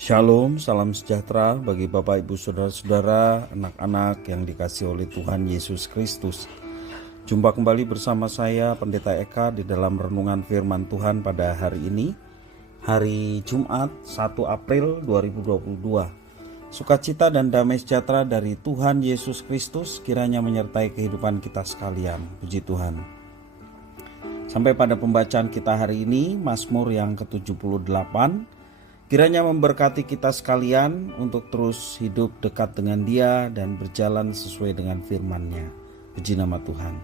Shalom, salam sejahtera bagi Bapak Ibu Saudara-saudara, anak-anak yang dikasihi oleh Tuhan Yesus Kristus. Jumpa kembali bersama saya Pendeta Eka di dalam renungan firman Tuhan pada hari ini, hari Jumat 1 April 2022. Sukacita dan damai sejahtera dari Tuhan Yesus Kristus kiranya menyertai kehidupan kita sekalian. Puji Tuhan. Sampai pada pembacaan kita hari ini, Mazmur yang ke-78, kiranya memberkati kita sekalian untuk terus hidup dekat dengan Dia dan berjalan sesuai dengan firman-Nya. Puji nama Tuhan.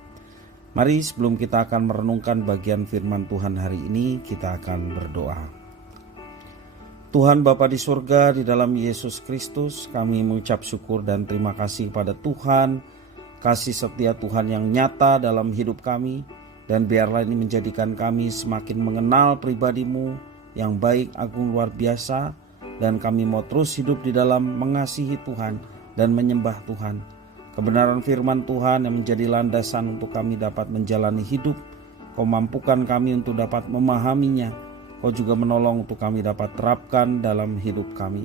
Mari sebelum kita akan merenungkan bagian firman Tuhan hari ini, kita akan berdoa. Tuhan Bapa di surga, di dalam Yesus Kristus, kami mengucap syukur dan terima kasih kepada Tuhan, kasih setia Tuhan yang nyata dalam hidup kami, dan biarlah ini menjadikan kami semakin mengenal pribadi-Mu yang baik, agung, luar biasa, dan kami mau terus hidup di dalam mengasihi Tuhan dan menyembah Tuhan. Kebenaran firman Tuhan yang menjadi landasan untuk kami dapat menjalani hidup. Kau mampukan kami untuk dapat memahaminya. Kau juga menolong untuk kami dapat terapkan dalam hidup kami.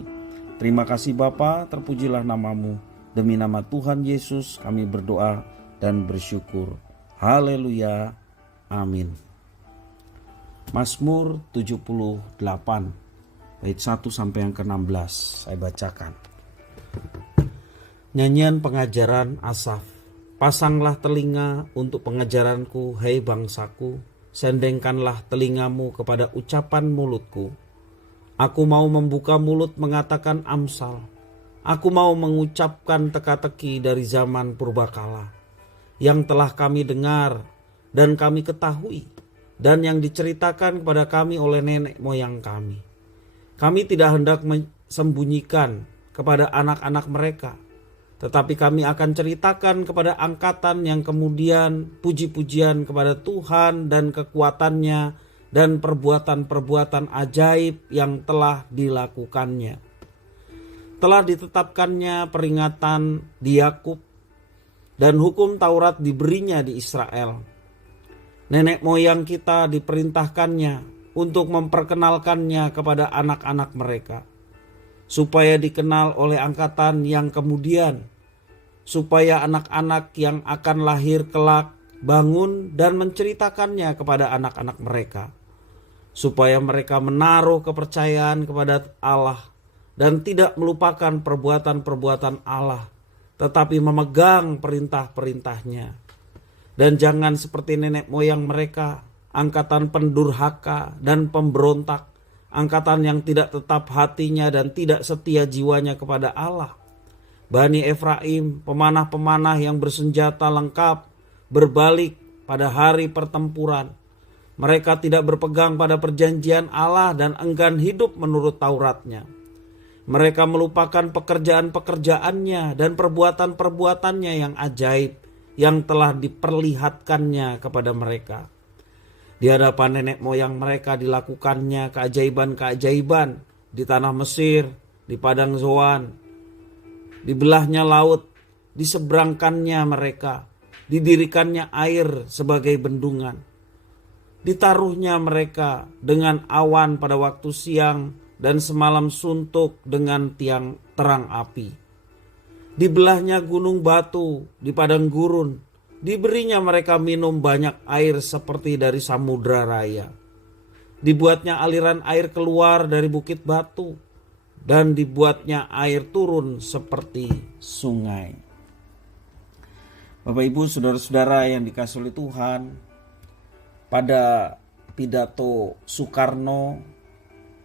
Terima kasih Bapa, terpujilah nama-Mu. Demi nama Tuhan Yesus kami berdoa dan bersyukur. Haleluya. Amin. Mazmur 78 ayat 1 sampai yang ke-16 saya bacakan. Nyanyian pengajaran Asaf. Pasanglah telinga untuk pengajaranku, hai bangsaku, sendengkanlah telingamu kepada ucapan mulutku. Aku mau membuka mulut mengatakan amsal. Aku mau mengucapkan teka-teki dari zaman purbakala, yang telah kami dengar dan kami ketahui, dan yang diceritakan kepada kami oleh nenek moyang kami. Kami tidak hendak sembunyikan kepada anak-anak mereka, tetapi kami akan ceritakan kepada angkatan yang kemudian puji-pujian kepada Tuhan dan kekuatannya dan perbuatan-perbuatan ajaib yang telah dilakukannya. Telah ditetapkannya peringatan di Yakub dan hukum Taurat diberinya di Israel. Nenek moyang kita diperintahkannya untuk memperkenalkannya kepada anak-anak mereka, supaya dikenal oleh angkatan yang kemudian, supaya anak-anak yang akan lahir kelak bangun dan menceritakannya kepada anak-anak mereka, supaya mereka menaruh kepercayaan kepada Allah dan tidak melupakan perbuatan-perbuatan Allah, tetapi memegang perintah-perintahnya. Dan jangan seperti nenek moyang mereka, angkatan pendurhaka dan pemberontak, angkatan yang tidak tetap hatinya dan tidak setia jiwanya kepada Allah. Bani Efraim, pemanah-pemanah yang bersenjata lengkap, berbalik pada hari pertempuran. Mereka tidak berpegang pada perjanjian Allah dan enggan hidup menurut Tauratnya. Mereka melupakan pekerjaan-pekerjaannya dan perbuatan-perbuatannya yang ajaib yang telah diperlihatkannya kepada mereka. Di hadapan nenek moyang mereka dilakukannya keajaiban-keajaiban di tanah Mesir, di padang Zoan, dibelahnya laut, diseberangkannya mereka, didirikannya air sebagai bendungan, ditaruhnya mereka dengan awan pada waktu siang dan semalam suntuk dengan tiang terang api. Dibelahnya gunung batu di padang gurun, diberinya mereka minum banyak air seperti dari samudra raya. Dibuatnya aliran air keluar dari bukit batu, dan dibuatnya air turun seperti sungai. Bapak Ibu saudara-saudara yang dikasihi oleh Tuhan, pada pidato Soekarno,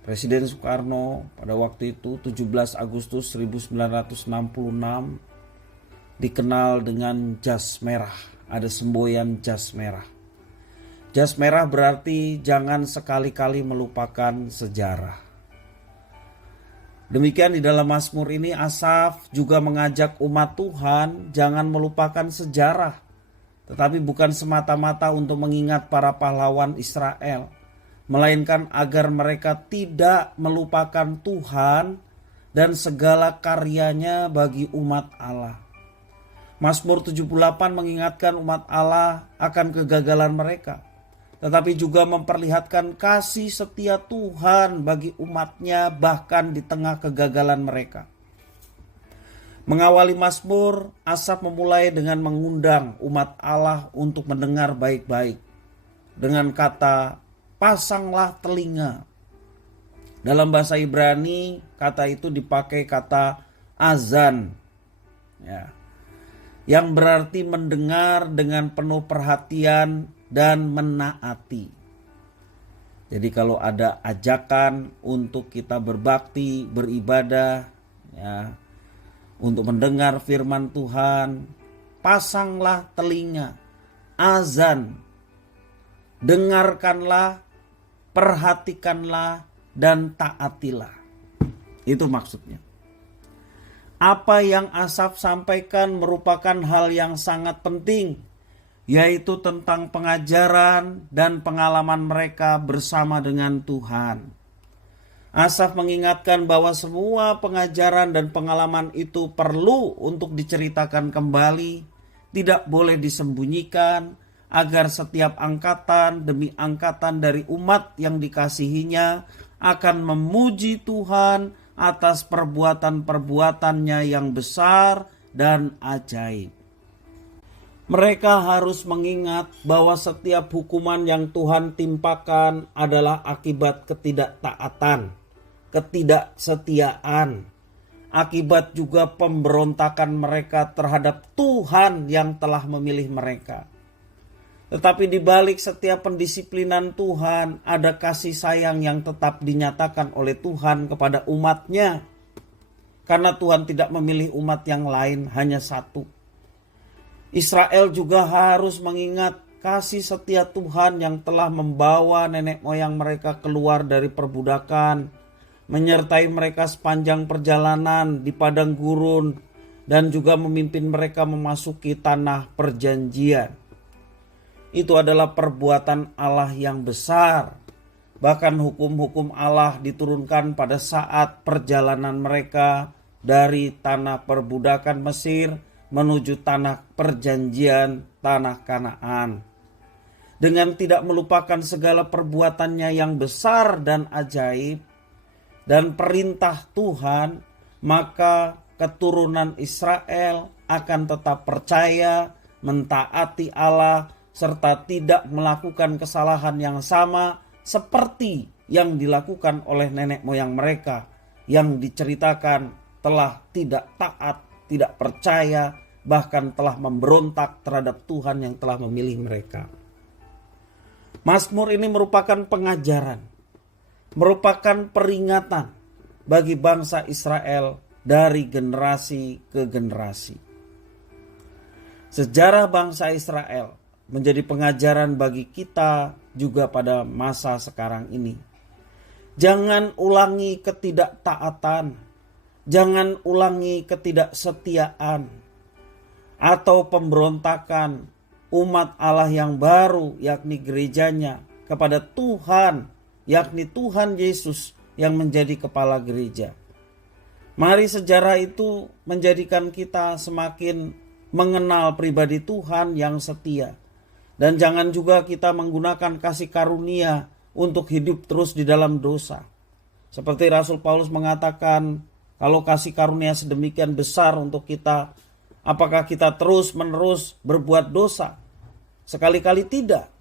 Presiden Soekarno pada waktu itu 17 Agustus 1966 dikenal dengan jas merah. Ada semboyan jas merah. Jas merah berarti jangan sekali-kali melupakan sejarah. Demikian di dalam Mazmur ini Asaf juga mengajak umat Tuhan jangan melupakan sejarah. Tetapi bukan semata-mata untuk mengingat para pahlawan Israel, melainkan agar mereka tidak melupakan Tuhan dan segala karyanya bagi umat Allah. Mazmur 78 mengingatkan umat Allah akan kegagalan mereka. tetapi juga memperlihatkan kasih setia Tuhan bagi umatnya bahkan di tengah kegagalan mereka. Mengawali Mazmur, Asaf memulai dengan mengundang umat Allah untuk mendengar baik-baik. Dengan kata, pasanglah telinga. Dalam bahasa Ibrani, kata itu dipakai kata azan. Ya. Yang berarti mendengar dengan penuh perhatian dan menaati. Jadi kalau ada ajakan untuk kita berbakti, beribadah, ya, untuk mendengar firman Tuhan, pasanglah telinga, azan, dengarkanlah, perhatikanlah, dan taatilah. Itu maksudnya. Apa yang Asaf sampaikan merupakan hal yang sangat penting, yaitu tentang pengajaran dan pengalaman mereka bersama dengan Tuhan. Asaf mengingatkan bahwa semua pengajaran dan pengalaman itu perlu untuk diceritakan kembali, tidak boleh disembunyikan, agar setiap angkatan demi angkatan dari umat yang dikasihinya akan memuji Tuhan atas perbuatan-perbuatannya yang besar dan ajaib. Mereka harus mengingat bahwa setiap hukuman yang Tuhan timpakan adalah akibat ketidaktaatan, ketidaksetiaan, akibat juga pemberontakan mereka terhadap Tuhan yang telah memilih mereka. Tetapi di balik setiap pendisiplinan Tuhan ada kasih sayang yang tetap dinyatakan oleh Tuhan kepada umatnya. Karena Tuhan tidak memilih umat yang lain, hanya satu. Israel juga harus mengingat kasih setia Tuhan yang telah membawa nenek moyang mereka keluar dari perbudakan, menyertai mereka sepanjang perjalanan di padang gurun, dan juga memimpin mereka memasuki tanah perjanjian. Itu adalah perbuatan Allah yang besar. Bahkan hukum-hukum Allah diturunkan pada saat perjalanan mereka dari tanah perbudakan Mesir menuju tanah perjanjian, tanah Kanaan. Dengan tidak melupakan segala perbuatannya yang besar dan ajaib dan perintah Tuhan, maka keturunan Israel akan tetap percaya, mentaati Allah, serta tidak melakukan kesalahan yang sama seperti yang dilakukan oleh nenek moyang mereka yang diceritakan telah tidak taat, tidak percaya, bahkan telah memberontak terhadap Tuhan yang telah memilih mereka. Mazmur ini merupakan pengajaran, merupakan peringatan bagi bangsa Israel dari generasi ke generasi. Sejarah bangsa Israel menjadi pengajaran bagi kita juga pada masa sekarang ini. Jangan ulangi ketidaktaatan, jangan ulangi ketidaksetiaan atau pemberontakan umat Allah yang baru, yakni gerejanya, kepada Tuhan, yakni Tuhan Yesus yang menjadi kepala gereja. Mari sejarah itu menjadikan kita semakin mengenal pribadi Tuhan yang setia. Dan jangan juga kita menggunakan kasih karunia untuk hidup terus di dalam dosa. Seperti Rasul Paulus mengatakan, kalau kasih karunia sedemikian besar untuk kita, apakah kita terus menerus berbuat dosa? Sekali-kali tidak.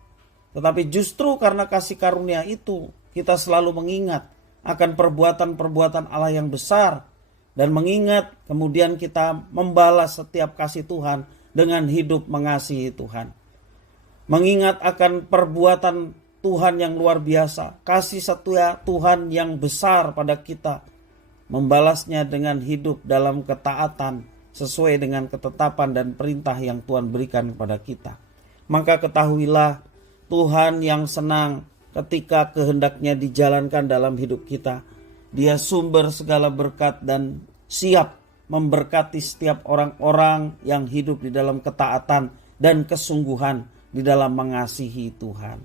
Tetapi justru karena kasih karunia itu, kita selalu mengingat akan perbuatan-perbuatan Allah yang besar. Dan mengingat kemudian kita membalas setiap kasih Tuhan dengan hidup mengasihi Tuhan. Mengingat akan perbuatan Tuhan yang luar biasa, kasih setia Tuhan yang besar pada kita, membalasnya dengan hidup dalam ketaatan sesuai dengan ketetapan dan perintah yang Tuhan berikan kepada kita. Maka ketahuilah Tuhan yang senang ketika kehendaknya dijalankan dalam hidup kita. Dia sumber segala berkat dan siap memberkati setiap orang-orang yang hidup di dalam ketaatan dan kesungguhan di dalam mengasihi Tuhan.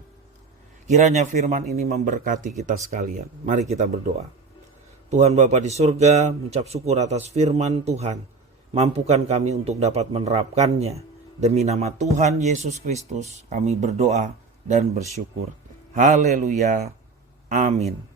Kiranya firman ini memberkati kita sekalian. Mari kita berdoa. Tuhan Bapa di surga, mengucap syukur atas firman Tuhan. Mampukan kami untuk dapat menerapkannya. Demi nama Tuhan Yesus Kristus kami berdoa dan bersyukur. Haleluya. Amin.